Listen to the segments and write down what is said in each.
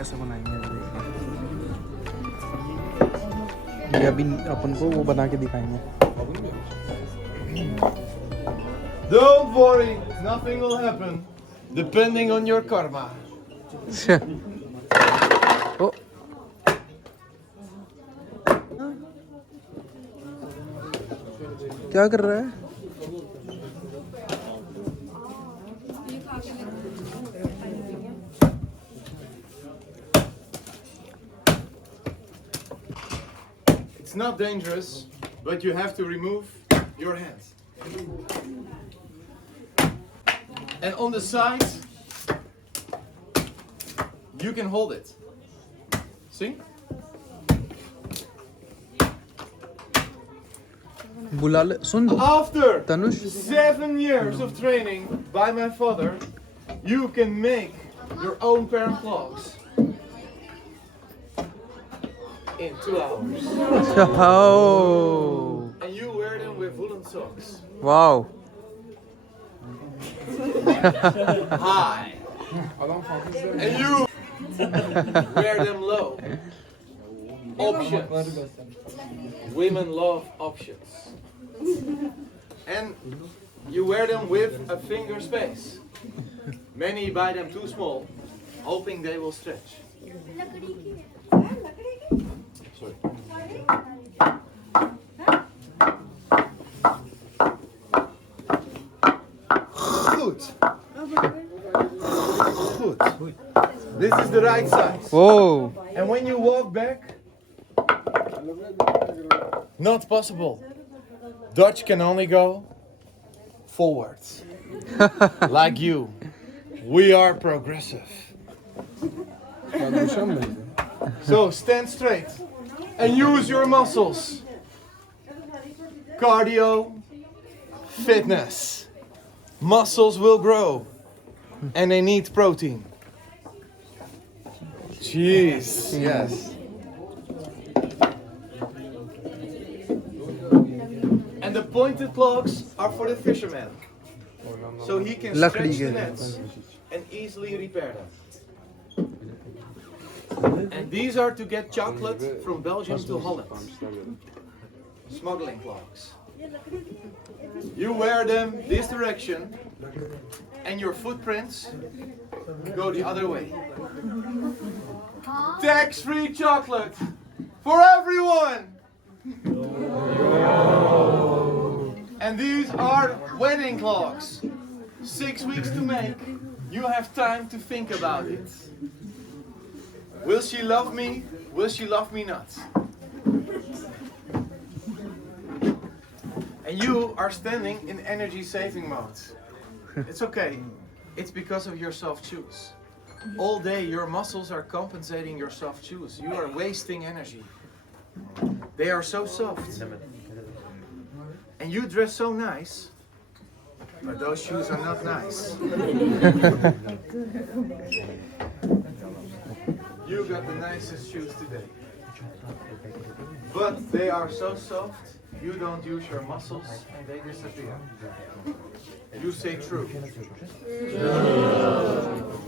ऐसा बनाएंगे ये अभी अपन को वो बना के दिखाएंगे. Don't worry, nothing will happen, depending on your karma. ओ क्या कर रहा है? It's not dangerous, but you have to remove your hands. And on the sides, you can hold it. See? बुला ले सुन After Tanush 7 years of training by my father, you can make your own pair of clogs in 2 hours. Oh, And you wear them with woolen socks. wow. High. And you wear them low. Options. Women love options. And you wear them with a finger space. Many buy them too small, hoping they will stretch. Good. Good. This is the right size. Oh, And when you walk back, not possible. Dutch can only go forwards. Like you. We are progressive. So stand straight and use your muscles. Cardio, fitness. Muscles will grow and they need protein. Jeez. Yes. And the pointed clogs are for the fisherman. So he can stretch the nets and easily repair them. And these are to get chocolate from Belgium to Holland. Smuggling clogs. You wear them this direction and your footprints go the other way. Tax-free chocolate for everyone! And these are wedding clogs. 6 weeks to make. You have time to think about it. Will she love me? Will she love me not? And you are standing in energy saving mode. It's okay. It's because of your soft shoes. All day your muscles are compensating your soft shoes. You are wasting energy. They are so soft. And you dress so nice, but those shoes are not nice. You got the nicest shoes today. But they are so soft, you don't use your muscles and they disappear. You say true.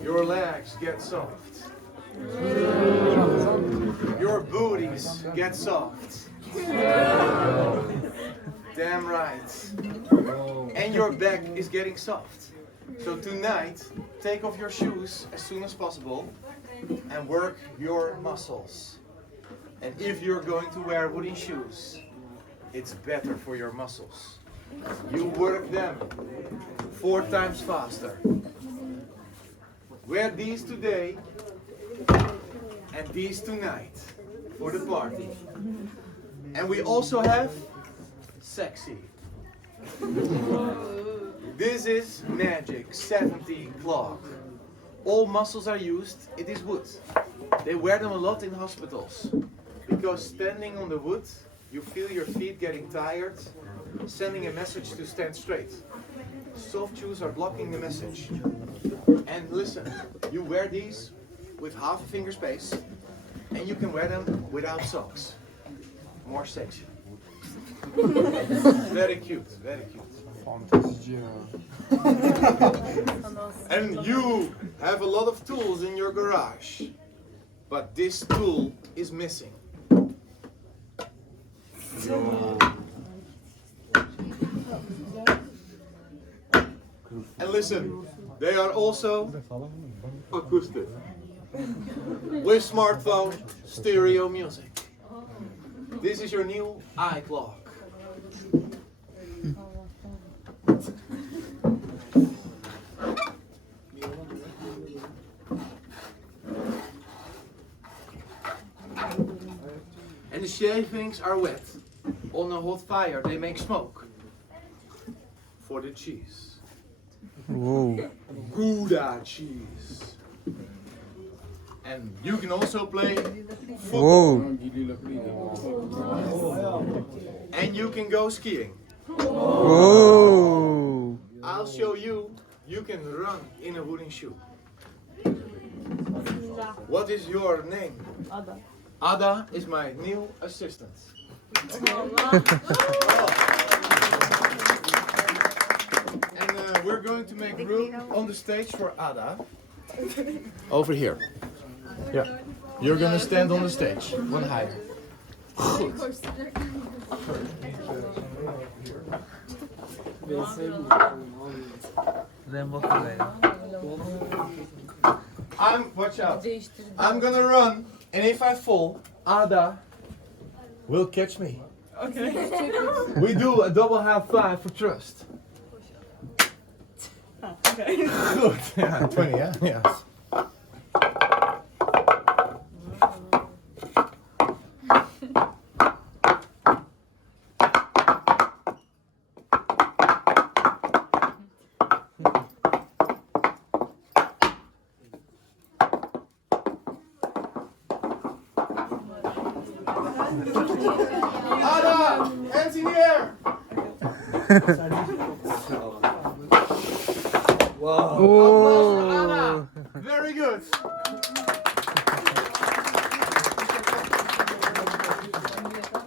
Your legs get soft. Your booties get soft. Damn right. And your back is getting soft. So tonight, take off your shoes as soon as possible and work your muscles. And if you're going to wear wooden shoes, it's better for your muscles. You work them 4 times faster. Wear these today and these tonight for the party. And we also have sexy. This is magic 70 clog. All muscles are used, it is wood. They wear them a lot in hospitals because standing on the wood, you feel your feet getting tired, sending a message to stand straight. Soft shoes are blocking the message. And listen, you wear these with half a finger space, and you can wear them without socks. More sexy. Very cute, very cute. Fantazici ya. And you have a lot of tools in your garage, but this tool is missing. And listen, they are also acoustic. With smartphone stereo music. This is your new iClog. And the shavings are wet. On a hot fire they make smoke. For the cheese. Wow. Gouda cheese. And you can also play Wow. and you can go skiing. Wow. I'll show you, you can run in a wooden shoe. What is your name? Ada. Ada is my new assistant. And we're going to make room on the stage for Ada. Over here. Yeah. You're gonna stand on the stage. One higher. Goed. Watch out. I'm gonna run, and if I fall, Ada will catch me. Okay. We do a double half five for trust. Okay. Good. Yeah, 20, yeah? Yes. Ada, hands in the air. Oh. Very good.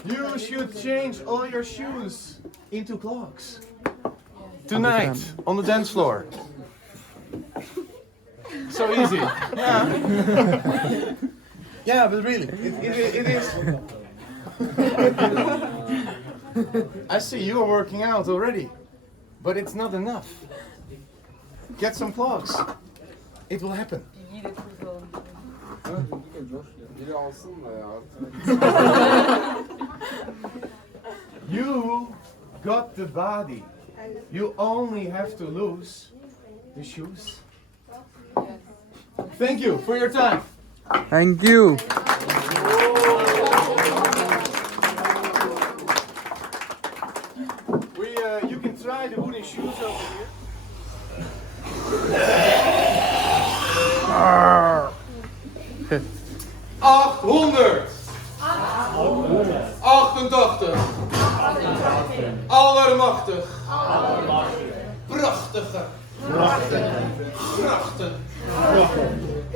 You should change all your shoes into clogs. Tonight, on the dance floor. So easy. Yeah. Yeah, but really, it is. I see you are working out already, but it's not enough. Get some clogs. It will happen. You got the body. You only have to lose the shoes. Thank you for your time. Thank you. You can try the wooden shoes over here. 800. 88. Allermachtig. Prachtige. Grachten.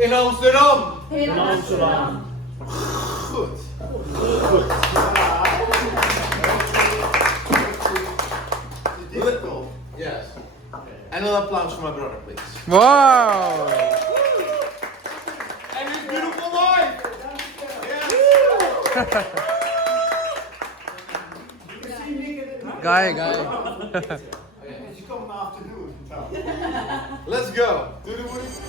In Amsterdam. Goed. Goed. Little. Yes. And an applause for my brother, please. Wow. And his beautiful wife. Guy. Let's go. Do the wooden.